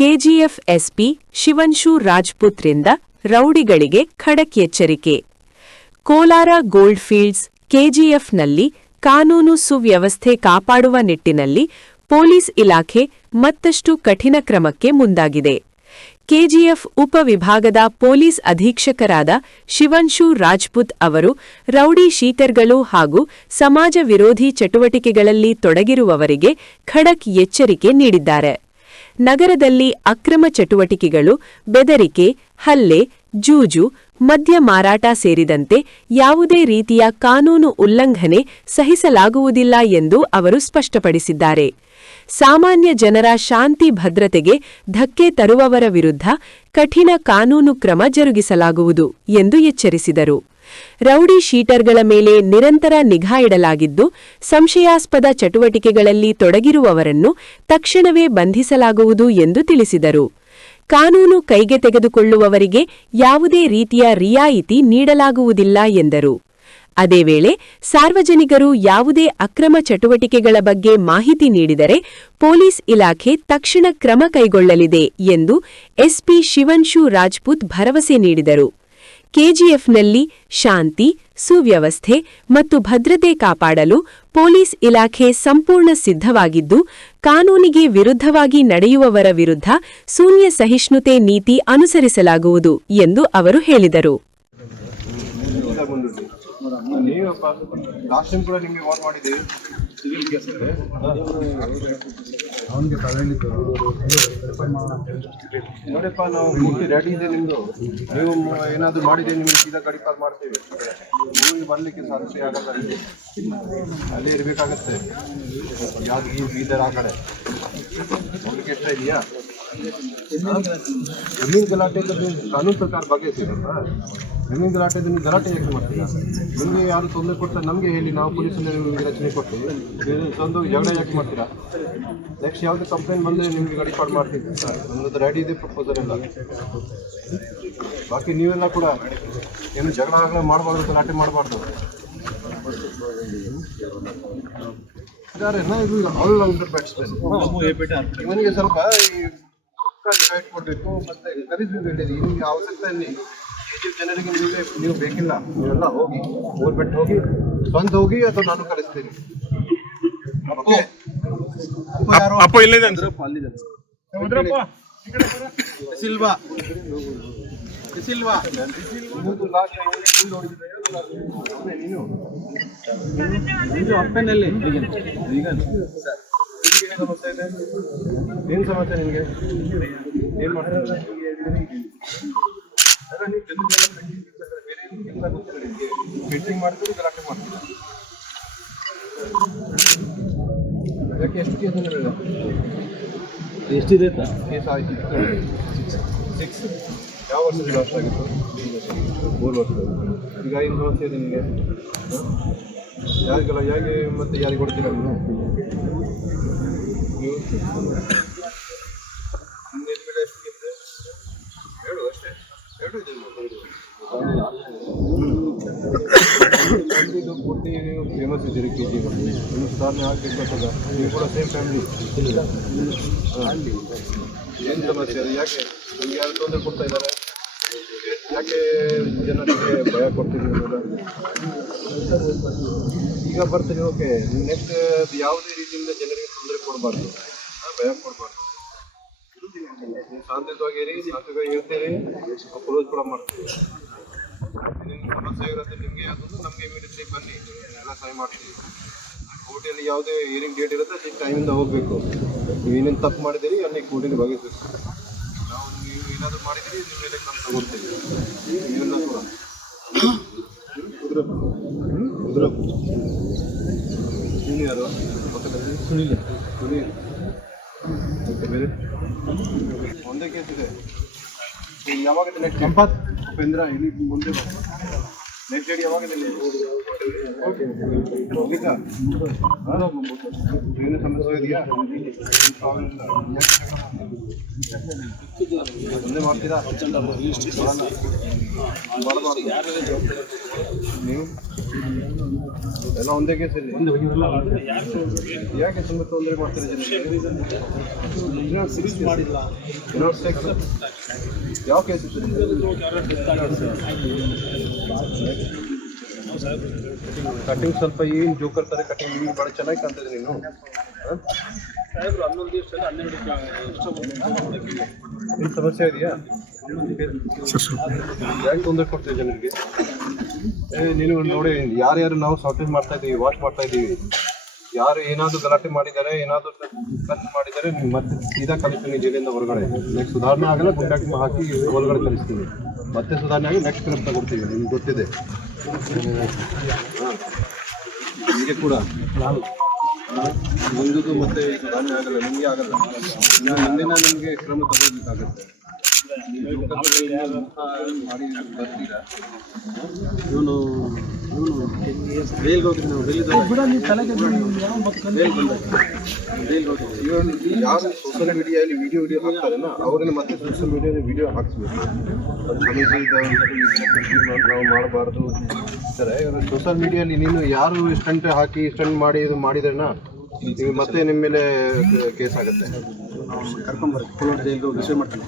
KGF SP ಶಿವನ್ಶು ರಾಜ್ಪುತ್ರಿಂದ ರೌಡಿಗಳಿಗೆ ಖಡಕ್ ಎಚ್ಚರಿಕೆ. Kolar gold fields ಕೆಜಿಎಫ್ನಲ್ಲಿ ಕಾನೂನು ಸುವ್ಯವಸ್ಥೆ ಕಾಪಾಡುವ ನಿಟ್ಟಿನಲ್ಲಿ ಪೊಲೀಸ್ ಇಲಾಖೆ ಮತ್ತಷ್ಟು ಕಠಿಣ ಕ್ರಮಕ್ಕೆ ಮುಂದಾಗಿದೆ. ಕೆಜಿಎಫ್ ಉಪವಿಭಾಗದ ಪೊಲೀಸ್ ಅಧೀಕ್ಷಕರಾದ ಶಿವನ್ಶು ರಾಜ್ಪುತ್ ಅವರು ರೌಡಿ ಶೀಟರ್ಗಳು ಹಾಗೂ ಸಮಾಜ ವಿರೋಧಿ ಚಟುವಟಿಕೆಗಳಲ್ಲಿ ತೊಡಗಿರುವವರಿಗೆ ಖಡಕ್ ಎಚ್ಚರಿಕೆ ನೀಡಿದ್ದಾರೆ. ನಗರದಲ್ಲಿ ಅಕ್ರಮ ಚಟುವಟಿಕೆಗಳು, ಬೆದರಿಕೆ, ಹಲ್ಲೆ, ಜೂಜು, ಮದ್ಯ ಮಾರಾಟ ಸೇರಿದಂತೆ ಯಾವುದೇ ರೀತಿಯ ಕಾನೂನು ಉಲ್ಲಂಘನೆ ಸಹಿಸಲಾಗುವುದಿಲ್ಲ ಎಂದು ಅವರು ಸ್ಪಷ್ಟಪಡಿಸಿದ್ದಾರೆ. ಸಾಮಾನ್ಯ ಜನರ ಶಾಂತಿ ಭದ್ರತೆಗೆ ಧಕ್ಕೆ ತರುವವರ ವಿರುದ್ಧ ಕಠಿಣ ಕಾನೂನು ಕ್ರಮ ಜರುಗಿಸಲಾಗುವುದು ಎಂದು ಎಚ್ಚರಿಸಿದರು. ರೌಡಿ ಶೀಟರ್ಗಳ ಮೇಲೆ ನಿರಂತರ ನಿಗಾ ಇಡಲಾಗಿದ್ದು, ಸಂಶಯಾಸ್ಪದ ಚಟುವಟಿಕೆಗಳಲ್ಲಿ ತೊಡಗಿರುವವರನ್ನು ತಕ್ಷಣವೇ ಬಂಧಿಸಲಾಗುವುದು ಎಂದು ತಿಳಿಸಿದರು. ಕಾನೂನು ಕೈಗೆ ತೆಗೆದುಕೊಳ್ಳುವವರಿಗೆ ಯಾವುದೇ ರೀತಿಯ ರಿಯಾಯಿತಿ ನೀಡಲಾಗುವುದಿಲ್ಲ ಎಂದರು. ಅದೇ ವೇಳೆ ಸಾರ್ವಜನಿಕರು ಯಾವುದೇ ಅಕ್ರಮ ಚಟುವಟಿಕೆಗಳ ಬಗ್ಗೆ ಮಾಹಿತಿ ನೀಡಿದರೆ ಪೊಲೀಸ್ ಇಲಾಖೆ ತಕ್ಷಣ ಕ್ರಮ ಕೈಗೊಳ್ಳಲಿದೆ ಎಂದು ಎಸ್ಪಿ ಶಿವನ್ಶು ರಾಜ್ಪುತ್ ಭರವಸೆ ನೀಡಿದರು. ಕೆಜಿಎಫ್ನಲ್ಲಿ ಶಾಂತಿ, ಸುವ್ಯವಸ್ಥೆ ಮತ್ತು ಭದ್ರತೆ ಕಾಪಾಡಲು ಪೊಲೀಸ್ ಇಲಾಖೆ ಸಂಪೂರ್ಣ ಸಿದ್ಧವಾಗಿದ್ದು, ಕಾನೂನಿಗೆ ವಿರುದ್ಧವಾಗಿ ನಡೆಯುವವರ ವಿರುದ್ಧ ಶೂನ್ಯ ಸಹಿಷ್ಣುತೆ ನೀತಿ ಅನುಸರಿಸಲಾಗುವುದು ಎಂದು ಅವರು ಹೇಳಿದರು. ನೋಡಪ್ಪ, ನಾವು ಪೂರ್ತಿ ರೆಡಿ ಇದೆ. ನಿಮ್ದು ನೀವು ಏನಾದ್ರು ಮಾಡಿದ್ರೆ ನಿಮ್ಗೆ ಸೀದಾ ಗಾಡಿ ಪಾಸ್ ಮಾಡ್ತೇವೆ. ಊರಿಗೆ ಬರ್ಲಿಕ್ಕೆ ಸಾಧ್ಯ ಆಗಲ್ಲ, ಅಲ್ಲೇ ಇರಬೇಕಾಗತ್ತೆ. ಯಾವ್ದು ಬೀದರ್ ಆ ಕಡೆ ನೋಡ್ಲಿಕ್ಕೆ ಇಷ್ಟ ಇದೆಯಾ? ಜಮೀನು ಗಲಾಟೆ ಕಾನೂನು ಪ್ರಕಾರ ಬಗೆಹರಿಸಿರಲ್ಲ. ಜಮೀನು ಗಲಾಟೆ ನೀವು ಗಲಾಟೆ ಯಾಕೆ ಮಾಡ್ತೀರಾ? ನಿಮಗೆ ಯಾರು ತೊಂದರೆ ಕೊಡ್ತಾರೆ ನಮಗೆ ಹೇಳಿ, ನಾವು ಪೊಲೀಸಲ್ಲಿ ನಿಮಗೆ ರಚನೆ ಕೊಡ್ತೀವಿ. ತಂದು ಜಗಳ ಯಾಕೆ ಮಾಡ್ತೀರಾ? ನೆಕ್ಸ್ಟ್ ಯಾವುದು ಕಂಪ್ಲೇಂಟ್ ಬಂದರೆ ನಿಮಗೆ ಗಾಡಿ ಪಾಡ್ ಮಾಡ್ತೀವಿ. ನಮ್ಮದು ರೆಡಿ ಇದೆ ಪ್ರಪೋಸಲ್ ಎಲ್ಲ. ಬಾಕಿ ನೀವೆಲ್ಲ ಕೂಡ ಏನು ಜಗಳ ಆಗಲ ಮಾಡಬಾರ್ದು, ಗಲಾಟೆ ಮಾಡಬಾರ್ದು. ಆಲ್ರೌಂಡರ್ ಬ್ಯಾಟ್ಸ್ಮನ್ ಇವನಿಗೆ ಸ್ವಲ್ಪ ಗೈಡ್ ಕೊಡಬೇಕು, ಮತ್ತೆ ಕಲಿಸಬೇಕು. ಹೇಳಿರಿ ನಿಮಗೆ ಅವಶ್ಯಕತೆ ಜನರಿಗೆ ನೀವು ಬೇಕಿಲ್ಲ. ನೀವೆಲ್ಲ ಹೋಗಿ ಊರ್ ಬಿಟ್ಟು ಹೋಗಿ ಸ್ವಂತ ಹೋಗಿ, ಅಥವಾ ನಾನು ಕಲಿಸ್ತೀನಿ. ಏನ್ ಸಮಸ್ಯೆ ನಿಮಗೆ? ಏನ್ ಮಾಡ್ತಾರೆ? ಫಿಟ್ಟಿಂಗ್ ಮಾಡ್ತೀವಿ, ಗಲಾಟೆ ಮಾಡ್ತೀವಿ. ಯಾಕೆ ಎಷ್ಟು ಕೇಸ್ ಎಷ್ಟಿದೆ? ಕೇಸ್ ಆಯ್ತು 6. ಯಾವ ವರ್ಷದಲ್ಲಿ ಲಾಸ್ಟ್ ಆಗಿತ್ತು? 3 ವರ್ಷ. ಈಗ ಏನು ಸಮಸ್ಯೆ ಇದೆ ನಿಮಗೆ? ಯಾರಿಗೆಲ್ಲ ಹೇಗೆ ಮತ್ತೆ ಯಾರಿಗೆ ಕೊಡ್ತೀರಾ ನೀವು? ಹೇಳು ಅಷ್ಟೇ, ಹೇಳು. ಇದು ಪೂರ್ತಿ ನೀವು ಫೇಮಸ್ ಇದ್ದೀರಿ. ಕೆಜಿ ನೀವು ಸುಧಾರಣೆ ಆಗಬೇಕಲ್ಲ. ನೀವು ಕೂಡ ಸೇಮ್ ಫ್ಯಾಮಿಲಿ. ಏನು ಸಮಸ್ಯೆ ಅದು? ಯಾಕೆ ನಿಮ್ಗೆ ಯಾರು ತೊಂದರೆ ಕೊಡ್ತಾ ಇದ್ದಾರೆ? ಯಾಕೆ ಜನರಿಗೆ ಭಯ ಕೊಡ್ತೀರಿ? ಈಗ ಬರ್ತೀರಿ, ಓಕೆ. ನೆಕ್ಸ್ಟ್ ಯಾವುದೇ ರೀತಿಯಿಂದ ಜನರಿಗೆ ತೊಂದರೆ ಕೊಡಬಾರ್ದು, ಭಯ ಕೊಡಬಾರ್ದು. ಶಾಂತಿಯುತವಾಗಿರಿ, ಶಾಂತಿಯುತವಾಗಿ ಇರ್ತೀರಿ, ಕ್ಲೋಸ್ ಕೂಡ ಮಾಡ್ತೀವಿ. ನಿಮ್ಗೆ ಸಮಸ್ಯೆ ಇರುತ್ತೆ ನಿಮಗೆ, ಅದನ್ನು ನಮಗೆ ಇಮಿಡಿಯೇಟ್ಲಿ ಬನ್ನಿ, ಎಲ್ಲ ಸಹಾಯ ಮಾಡ್ತೀವಿ. ಕೋರ್ಟಲ್ಲಿ ಯಾವುದೇ ಹಿಯರಿಂಗ್ ಡೇಟ್ ಇರುತ್ತೆ, ಅದಕ್ಕೆ ಟೈಮಿಂದ ಹೋಗಬೇಕು. ನೀವು ಏನೇನು ತಪ್ಪು ಮಾಡಿದ್ದೀರಿ ಅಲ್ಲಿ ಕೋರ್ಟಿಗೆ ಬಗೆಹರಿಸಬೇಕು. ನಾವು ನೀವು ಏನಾದರೂ ಮಾಡಿದ್ದೀರಿ ನಿಮ್ಮ ಮೇಲೆ ನಾವು ತಗೊಳ್ತೀವಿ. ನೀವೆಲ್ಲ ಕೂಡ ನೀನು ಯಾರು? ಸುನೀಲ್. ಓಕೆ, ಬೇರೆ ಒಂದೇ ಕೇಸ್ ಇದೆ. ಯಾವಾಗ ನೆಕ್ಸ್ಟ್ ಸಂಪತ್ ಉಪೇಂದ್ರ ಇಲ್ಲಿ ಮುಂದೆ ನೆಕ್ಸ್ಟ್ ಡೇಟ್ ಯಾವಾಗ? ಓಕೆ, ಹೋಗಿದ್ದ ಏನು ಸಮಸ್ಯೆ ಇದೆಯಾ? ಒಂದೇ ಮಾಡ್ತೀರಾ? ನೀವು ಎಲ್ಲ ಒಂದೇ ಕೇಸಲ್ಲಿ ಯಾಕೆ ತುಂಬ ತೊಂದರೆ ಮಾಡ್ತಾರೆ ಯಾವ ಕೇಸ್ ಕಟಿಂಗ್ ಸ್ವಲ್ಪ ಏನು ಜೋಕರ್ ತರ ಕಟಿಂಗ್ ನಿಮ್ಗೆ ಭಾಳ ಚೆನ್ನಾಗಿ ಕಾಣ್ತದೆ ನೀನು ಏನು ಸಮಸ್ಯೆ ಇದೆಯಾ ಯಾಕೆ ತೊಂದರೆ ಕೊಡ್ತೀವಿ ಜನರಿಗೆ ನೀನು ನೋಡಿ ಯಾರ್ಯಾರು ನಾವು ಸಾರ್ಟೇಜ್ ಮಾಡ್ತಾ ಇದ್ದೀವಿ ವಾಶ್ ಮಾಡ್ತಾ ಇದ್ದೀವಿ ಯಾರು ಏನಾದರೂ ಗಲಾಟೆ ಮಾಡಿದ್ದಾರೆ ಏನಾದರೂ ಖರ್ಚು ಮಾಡಿದ್ದಾರೆ ನೀವು ಮತ್ತೆ ಸೀದಾ ಕಲಿಸ್ತೀನಿ ಜೈಲಿಂದ ಹೊರಗಡೆ ನೆಕ್ಸ್ಟ್ ಸುಧಾರಣೆ ಆಗಲ್ಲ ಕಾಂಟ್ಯಾಕ್ಟ್ ಹಾಕಿ ಹೊರಗಡೆ ಕಲಿಸ್ತೀವಿ ಮತ್ತೆ ಸುಧಾರಣೆ ಆಗಿ ನೆಕ್ಸ್ಟ್ ಕ್ರಮ ತಗೊಳ್ತೀವಿ ನಿಮ್ಗೆ ಗೊತ್ತಿದೆ ಹಾಂ ನಿಮಗೆ ಕೂಡ ಮುಂದುದು ಮತ್ತೆ ಸುಧಾರಣೆ ಆಗಲ್ಲ ನಿಮಗೆ ಆಗಲ್ಲ ಮುಂದಿನ ನಿಮಗೆ ಕ್ರಮ ತಗೊಳ್ಬೇಕಾಗತ್ತೆ ಮಾಡಿ ಬರ್ತೀರಾ ಇವನು ಬೇಲ್ಗೆ ಹೋಗಿದ್ದು ನಾವು ಯಾರು ಸೋಷಿಯಲ್ ಮೀಡಿಯಾದಲ್ಲಿ ವಿಡಿಯೋ ಹಾಕ್ತಾರಲ್ಲ ಅವ್ರನ್ನ ಮತ್ತೆ ಸೋಷಿಯಲ್ ಮೀಡಿಯಾದಲ್ಲಿ ವಿಡಿಯೋ ಹಾಕ್ಸ್ಬೇಕು ನಾವು ಮಾಡಬಾರ್ದು ಸರ್ ಸೋಷಿಯಲ್ ಮೀಡಿಯಾದಲ್ಲಿ ನೀನು ಯಾರು ಸ್ಟಂಟ್ ಹಾಕಿ ಸ್ಟಂಟ್ ಮಾಡಿ ಇದು ಮಾಡಿದ್ರನ್ನ ನೀವು ಮತ್ತೆ ನಿಮ್ಮ ಮೇಲೆ ಕೇಸ್ ಆಗುತ್ತೆ ಕರ್ಕೊಂಬರ್ರಿ ಜೈಲಿಗೆ ಹೋಗಿ ರಿಸೀವ್ ಮಾಡ್ತೀನಿ